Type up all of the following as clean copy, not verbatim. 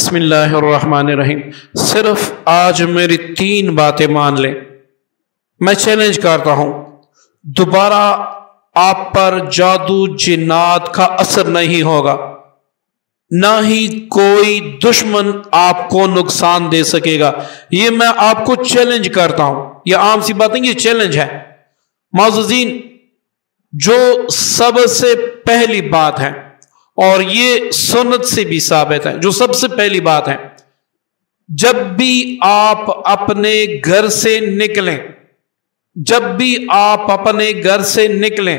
बिस्मिल्लाहिर्रहमानिर्रहीम। सिर्फ आज मेरी 3 बातें मान लें। मैं चैलेंज करता हूं, दोबारा आप पर जादू जिन्नात का असर नहीं होगा, ना ही कोई दुश्मन आपको नुकसान दे सकेगा। ये मैं आपको चैलेंज करता हूं। ये आम सी बात नहीं, ये चैलेंज है। माज़ीन, जो सबसे पहली बात है, और ये सुन्नत से भी साबित है, जो सबसे पहली बात है, जब भी आप अपने घर से निकलें, जब भी आप अपने घर से निकलें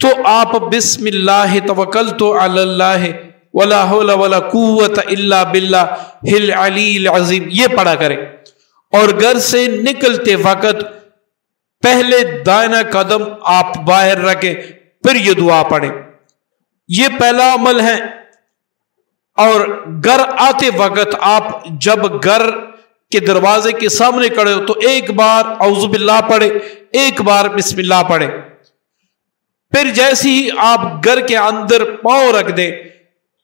तो आप बिस्मिल्लाह तवक्कलतु अलल्लाह वला हौला वला कुव्वता इल्ला बिल्लाहिल अलील अज़ीम ये पढ़ा करें। और घर से निकलते वक्त पहले दाहिना कदम आप बाहर रखें, फिर ये दुआ पढ़ें। ये पहला अमल है। और घर आते वक्त आप जब घर के दरवाजे के सामने खड़े हो तो एक बार औज़ु बिल्लाह पढ़े, एक बार बिस्मिल्लाह पढ़े। फिर जैसे ही आप घर के अंदर पांव रख दें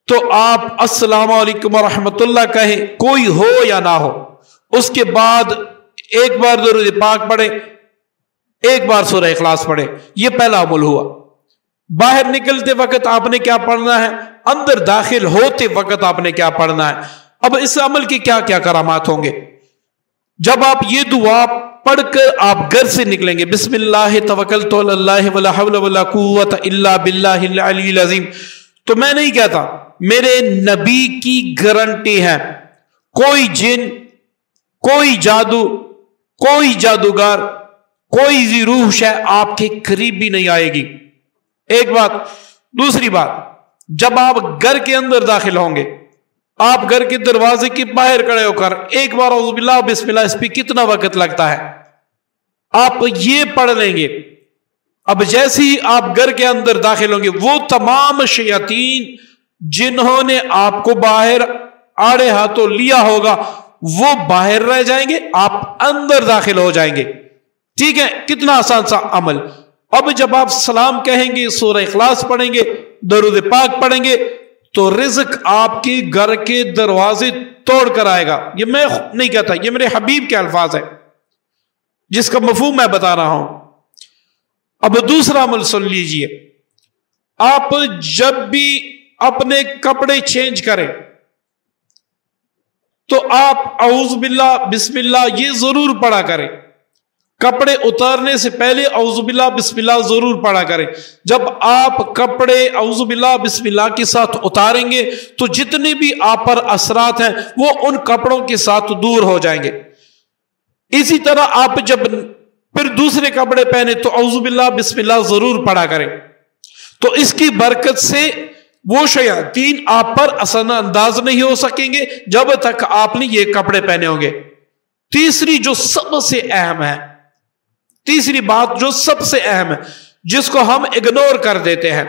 तो आप अस्सलामु अलैकुम व रहमतुल्लाह कहें, कोई हो या ना हो। उसके बाद एक बार दुरूद पाक पढ़े, एक बार सूरह इखलास पढ़े। यह पहला अमल हुआ। बाहर निकलते वक्त आपने क्या पढ़ना है, अंदर दाखिल होते वक्त आपने क्या पढ़ना है। अब इस अमल के क्या क्या करामात होंगे। जब आप ये दुआ पढ़कर आप घर से निकलेंगे, बिस्मिल्लाह तवक्कलतु अलल्लाह वला हौला वला कुव्वता इल्ला बिल्लाहिल अलील अज़ीम, तो मैं नहीं कहता, मेरे नबी की गारंटी है, कोई जिन, कोई जादू, कोई जादूगर, कोई ज़ी रूह शै आपके करीब भी नहीं आएगी। एक बात। दूसरी बात, जब आप घर के अंदर दाखिल होंगे, आप घर के दरवाजे के बाहर खड़े होकर एक बार औज़ु बिल्लाह बिस्मिल्लाह, इस पर कितना वक्त लगता है, आप ये पढ़ लेंगे। अब जैसे ही आप घर के अंदर दाखिल होंगे, वो तमाम शयातीन जिन्होंने आपको बाहर आड़े हाथों लिया होगा वो बाहर रह जाएंगे, आप अंदर दाखिल हो जाएंगे। ठीक है, कितना आसान सा अमल। अब जब आप सलाम कहेंगे, सूरह इखलास पढ़ेंगे, दरूद पाक पढ़ेंगे, तो रिज़्क आपके घर के दरवाजे तोड़ कर आएगा। ये मैं नहीं कहता, ये मेरे हबीब के अल्फाज है, जिसका मफहूम मैं बता रहा हूं। अब दूसरा अमल सुन लीजिए। आप जब भी अपने कपड़े चेंज करें तो आप औज़ु बिल्लाह बिस्मिल्लाह ये जरूर पढ़ा करें। कपड़े उतारने से पहले औज़ु बिल्लाह बिस्मिल्लाह जरूर पढ़ा करें। जब आप कपड़े औज़ु बिल्लाह बिस्मिल्लाह के साथ उतारेंगे तो जितने भी आप पर असरात हैं वो उन कपड़ों के साथ दूर हो जाएंगे। इसी तरह आप जब फिर दूसरे कपड़े पहने तो औज़ु बिल्लाह बिस्मिल्लाह जरूर पढ़ा करें। तो इसकी बरकत से वो शयातीन आप पर असर अंदाज नहीं हो सकेंगे जब तक आपने ये कपड़े पहने होंगे। तीसरी जो सबसे अहम है, तीसरी बात जो सबसे अहम है, जिसको हम इग्नोर कर देते हैं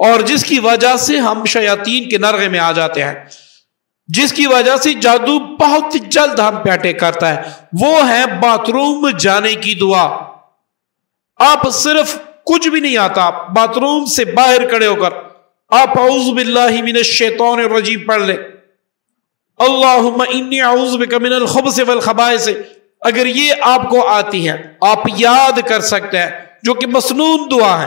और जिसकी वजह से हम शयातीन के नरगे में आ जाते हैं, जिसकी वजह से जादू बहुत जल्द हम पे अटैक करता है, वो है बाथरूम जाने की दुआ। आप सिर्फ कुछ भी नहीं आता, बाथरूम से बाहर खड़े होकर आप औज़ु बिल्लाहि मिनश शैतानिर रजीम पढ़ ले, अल्लाहुम्मा इन्नी औज़ु बिका मिनल खुब्सि वल खबाइस। अगर ये आपको आती है, आप याद कर सकते हैं, जो कि मसनून दुआ है,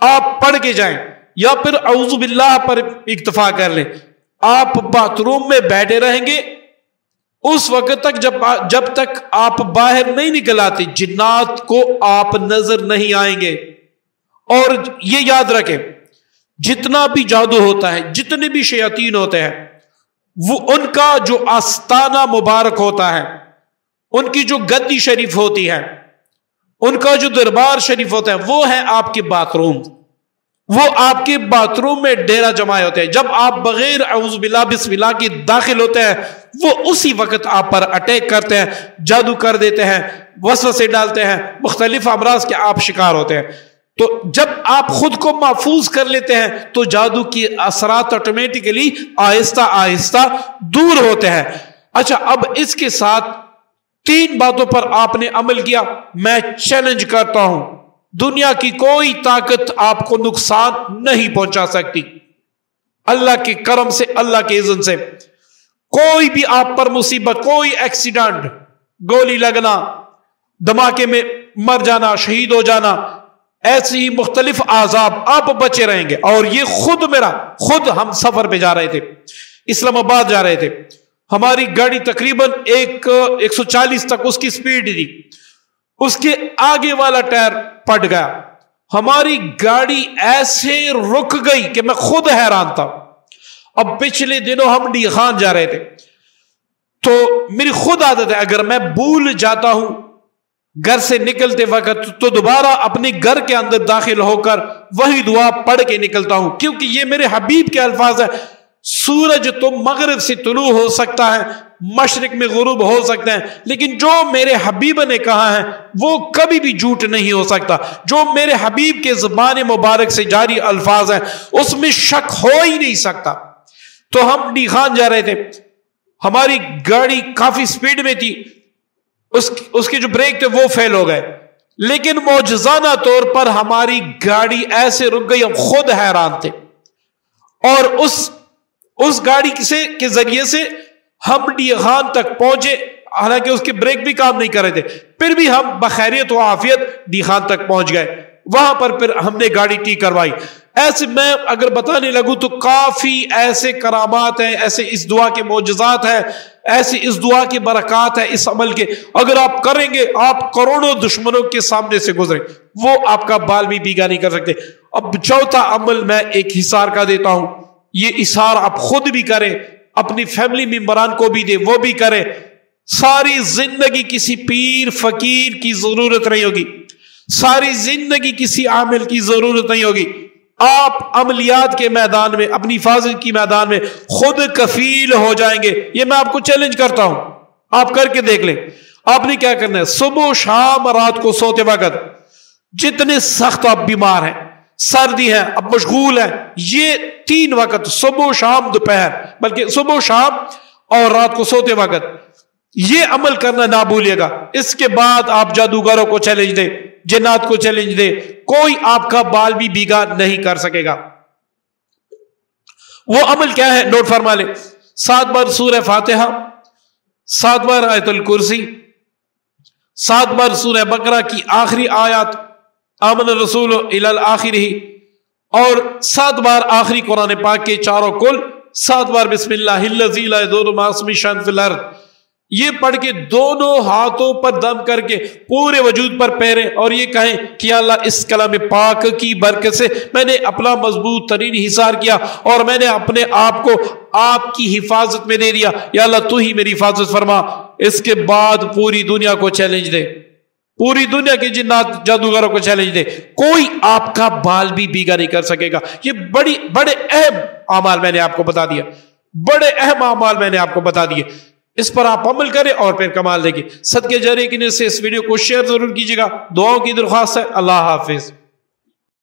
आप पढ़ के जाएं, या फिर औज़ु बिल्लाह पर इक्तफा कर लें। आप बाथरूम में बैठे रहेंगे उस वक्त तक जब तक आप बाहर नहीं निकल आते, जिन्नात को आप नजर नहीं आएंगे। और ये याद रखें, जितना भी जादू होता है, जितने भी शयातीन होते हैं, वो उनका जो आस्ताना मुबारक होता है, उनकी जो गद्दी शरीफ होती है, उनका जो दरबार शरीफ होता है, वो है आपके बाथरूम। वो आपके बाथरूम में डेरा जमाए होते हैं। जब आप बगैर औज़ु बिल्लाह बिस्मिल्लाह के दाखिल होते हैं, वो उसी वक्त आप पर अटैक करते हैं, जादू कर देते हैं, वसवसे डालते हैं, मुख्तलिफ अमराज के आप शिकार होते हैं। तो जब आप खुद को महफूज कर लेते हैं तो जादू की असरात ऑटोमेटिकली आहिस्ता आहिस्ता दूर होते हैं। अच्छा, अब इसके साथ 3 बातों पर आपने अमल किया, मैं चैलेंज करता हूं, दुनिया की कोई ताकत आपको नुकसान नहीं पहुंचा सकती। अल्लाह के करम से, अल्लाह के इज़्न से کوئی بھی آپ پر مصیبت، کوئی ایکسیڈنٹ، گولی لگنا، دھماکے میں مر جانا، شہید ہو جانا، ایسی ہی مختلف عذاب، آپ بچے رہیں گے۔ اور یہ خود ہم سفر پہ جا رہے تھے، اسلام آباد جا رہے تھے، ہماری گاڑی تقریباً 140 تک اس کی سپیڈ تھی، اس کے آگے والا ٹائر پھٹ گیا، ہماری گاڑی ایسے رک گئی کہ میں خود حیران تھا۔ اب پچھلے دنوں ہم ڈی خان جا رہے تھے، تو میری خود عادت ہے اگر میں بھول جاتا ہوں گھر سے نکلتے وقت تو دوبارہ اپنے گھر کے اندر داخل ہو کر وہی دعا پڑھ کے نکلتا ہوں، کیونکہ یہ میرے حبیب کے الفاظ ہیں۔ سورج تو مغرب سے طلوع ہو سکتا ہے، مشرق میں غروب ہو سکتے ہیں، لیکن جو میرے حبیب نے کہا ہے وہ کبھی بھی جھوٹ نہیں ہو سکتا۔ جو میرے حبیب کے زبان مبارک سے جاری الفاظ ہیں اس میں شک ہو ہی نہیں سکتا۔ تو ہم ڈی خان جا رہے تھے، ہماری گاڑی کافی سپیڈ میں تھی، اس کے جو بریک تھے وہ فیل ہو گئے، لیکن معجزانہ طور پر ہماری گاڑی ایسے رک گئی، ہم خود حیران تھے۔ اور اس گاڑی کے ذریعے سے ہم ڈی خان تک پہنچے، حالانکہ اس کے بریک بھی کام نہیں کر رہے تھے، پھر بھی ہم بخیریت و عافیت ڈی خان تک پہنچ گئے۔ وہاں پر پھر ہم نے گاڑی ٹھیک کروائی۔ ایسے میں اگر بتانے لگوں تو کافی ایسے کرامات ہیں، ایسے اس دعا کے معجزات ہیں، ایسی اس دعا کی برکات ہے، اس عمل کے اگر آپ کریں گے آپ کروڑوں دشمنوں کے سامنے سے گزریں، وہ آپ کا بال بھی بیگا نہیں کر سکتے۔ اب چوتھا عمل میں ایک حصار کا دیتا ہوں، یہ حصار آپ خود بھی کریں، اپنی فیملی ممبران کو بھی دے، وہ بھی کریں۔ ساری زندگی کسی پیر فقیر کی ضرورت نہیں ہوگی، ساری زندگی کسی عامل کی ضرورت نہیں ہوگی۔ آپ عملیات کے میدان میں، اپنی حفاظت کی میدان میں خود کفیل ہو جائیں گے۔ یہ میں آپ کو چیلنج کرتا ہوں، آپ کر کے دیکھ لیں۔ آپ نے کیا کرنا ہے، صبح و شام رات کو سوتے وقت جتنے سخت آپ بیمار ہیں، سردی ہے، اب مشغول ہیں، یہ 3 وقت صبح و شام دوپہر، بلکہ صبح و شام اور رات کو سوتے وقت یہ عمل کرنا نہ بھولیے گا۔ اس کے بعد آپ جادوگروں کو چیلنج دیں، جنات کو چیلنج دے، کوئی آپ کا بال بھی بیگا نہیں کر سکے گا۔ وہ عمل کیا ہے نوٹ فرما لیں، 7 بار سورہ فاتحہ، 7 بار آیت الکرسی، 7 بار سورہ بقرہ کی آخری آیات آمن الرسول الی آخرہ، اور 7 بار آخری قرآن پاک کے چاروں کل، 7 بار بسم اللہ الذی لا یضر مع اسمہ شیء فی الارض۔ یہ پڑھ کے دونوں ہاتھوں پر دم کر کے پورے وجود پر پھیریں اور یہ کہیں کہ یا اللہ اس کلام پاک کی برکت سے میں نے اپنا مضبوط ترین حصار کیا اور میں نے اپنے آپ کو آپ کی حفاظت میں دے دیا، یا اللہ تو ہی میری حفاظت فرما۔ اس کے بعد پوری دنیا کو چیلنج دے، پوری دنیا کے جنات جادوگروں کو چیلنج دے، کوئی آپ کا بال بھی بیگا نہیں کر سکے گا۔ یہ بڑے اہم اعمال میں نے آپ کو بتا دیا، بڑے اہم اعمال میں نے آپ کو بتا دیے، اس پر آپ عمل کریں اور پھر کمال دیکھیں۔ صدقے جاریہ کی نیت سے اس ویڈیو کو شیئر ضرور کیجیے گا۔ دعاؤں کی درخواست ہے۔ اللہ حافظ۔